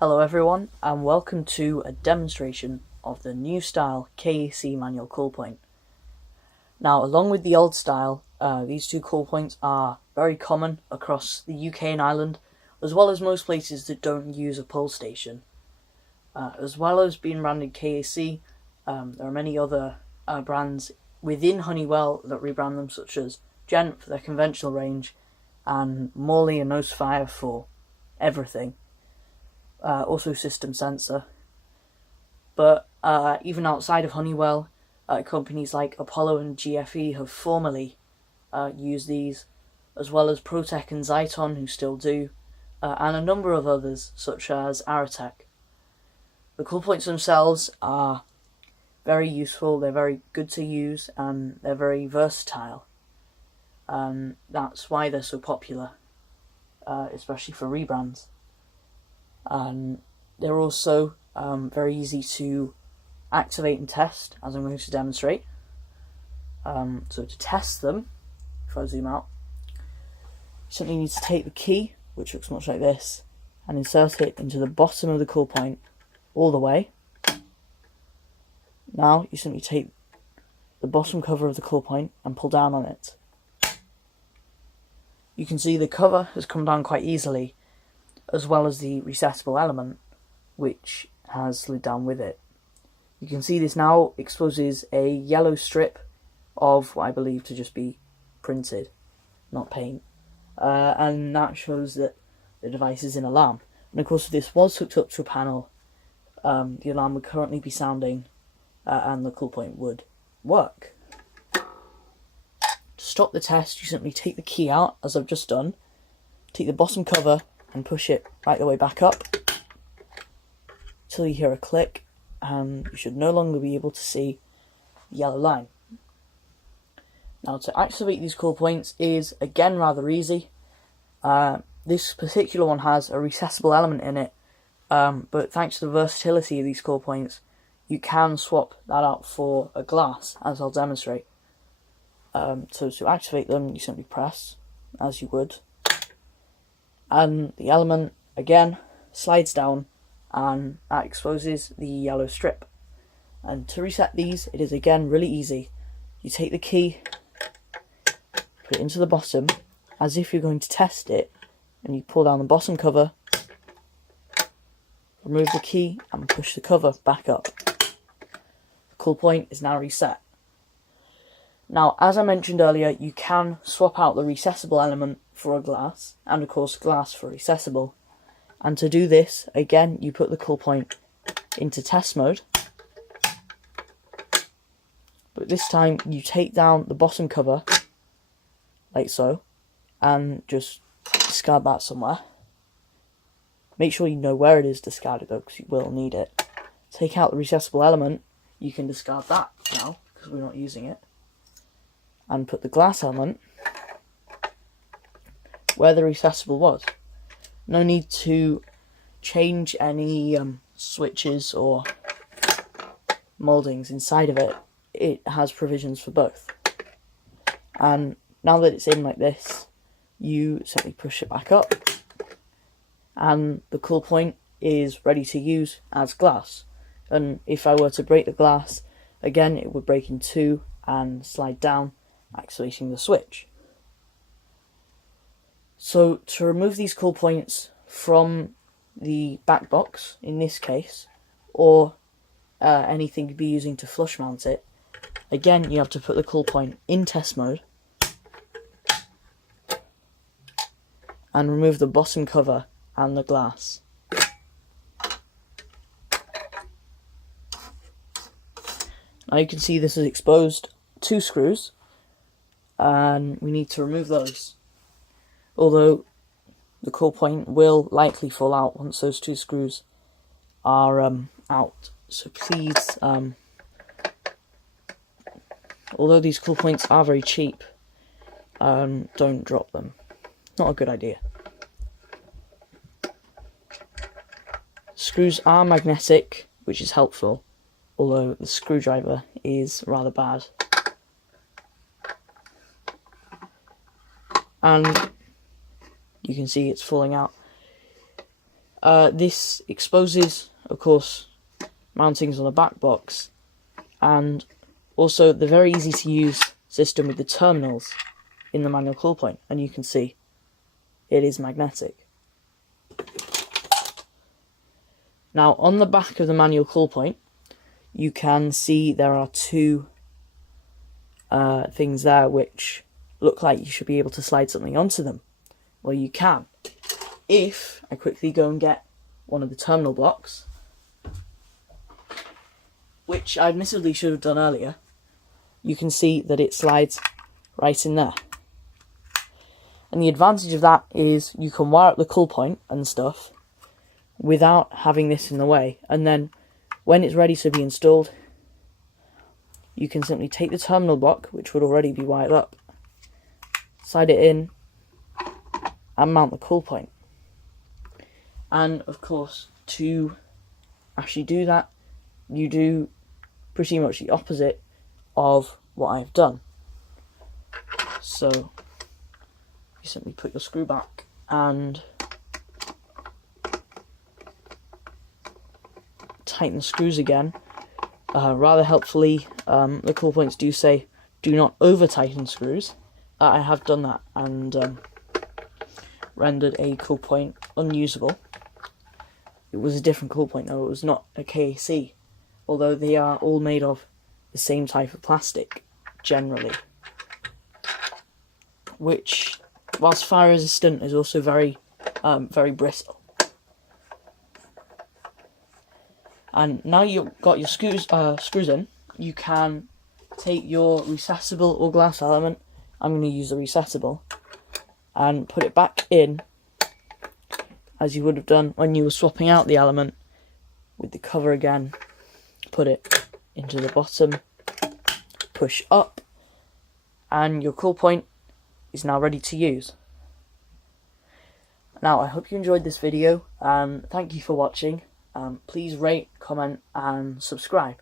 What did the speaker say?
Hello everyone, and welcome to a demonstration of the new style KAC manual call point. Now, along with the old style, these two call points are very common across the UK and Ireland, as well as most places that don't use a pull station. As well as being branded KAC, there are many other brands within Honeywell that rebrand them, such as Gent for their conventional range, and Morley and Nosfire for everything. Also system sensor. But even outside of Honeywell, companies like Apollo and GFE have formerly used these, as well as Protec and Zyton, who still do, and a number of others such as Aratec. The call points themselves are very useful, they're very good to use, and they're very versatile. That's why they're so popular, especially for rebrands. And they're also very easy to activate and test, as I'm going to demonstrate. So to test them, if I zoom out, you simply need to take the key, which looks much like this, and insert it into the bottom of the call point all the way. Now you simply take the bottom cover of the call point and pull down on it. You can see the cover has come down quite easily, as well as the recessible element, which has slid down with it. You can see this now exposes a yellow strip of what I believe to just be printed, not paint, and that shows that the device is in alarm. And of course, if this was hooked up to a panel, the alarm would currently be sounding, and the call point would work. To stop the test, you simply take the key out, as I've just done, take the bottom cover and push it right the way back up till you hear a click, and you should no longer be able to see the yellow line. Now, to activate these call points is again rather easy. This particular one has a recessible element in it, but thanks to the versatility of these call points, you can swap that out for a glass, as I'll demonstrate. So to activate them, you simply press, as you would, and the element again slides down, and that exposes the yellow strip. And to reset these, it is again really easy. You take the key, put it into the bottom as if you're going to test it, and you pull down the bottom cover, remove the key, and push the cover back up. The call point is now reset. Now, as I mentioned earlier, you can swap out the recessible element for a glass, and of course glass for recessible. And to do this, again, you put the call point into test mode, but this time you take down the bottom cover, like so, and just discard that somewhere. Make sure you know where it is discarded though, because you will need it. Take out the recessible element, you can discard that now, because we're not using it, and put the glass element where the recessible was. No need to change any switches or mouldings inside of it. It has provisions for both. And now that it's in like this, you simply push it back up, and the call point is ready to use as glass. And if I were to break the glass, again it would break in two and slide down, activating the switch. So to remove these call points from the back box, in this case, or anything you'd be using to flush mount it, again you have to put the call point in test mode and remove the bottom cover and the glass. Now you can see this is exposed 2 screws, and we need to remove those. Although the call point will likely fall out once those 2 screws are out. So please, although these call points are very cheap, don't drop them. Not a good idea. Screws are magnetic, which is helpful, although the screwdriver is rather bad. And you can see it's falling out. This exposes, of course, mountings on the back box, and also the very easy to use system with the terminals in the manual cool point, and you can see it is magnetic. Now on the back of the manual cool point you can see there are two things there which look like you should be able to slide something onto them. Well, you can. If I quickly go and get one of the terminal blocks, which I admittedly should have done earlier, you can see that it slides right in there. And the advantage of that is you can wire up the cool point and stuff without having this in the way, and then when it's ready to be installed you can simply take the terminal block, which would already be wired up, slide it in and mount the cool point. And of course, to actually do that, you do pretty much the opposite of what I've done. So you simply put your screw back and tighten the screws again. Rather helpfully, the cool points do say do not over tighten screws. I have done that and rendered a cool point unusable. It was a different cool point though, it was not a KAC, although they are all made of the same type of plastic generally, which, whilst fire resistant, is also very brittle. And now you've got your screws in, you can take your recessible or glass element, I'm going to use the recessible, and put it back in as you would have done when you were swapping out the element with the cover again. Put it into the bottom, push up, and your cool point is now ready to use. Now, I hope you enjoyed this video, and thank you for watching. Please rate, comment and subscribe.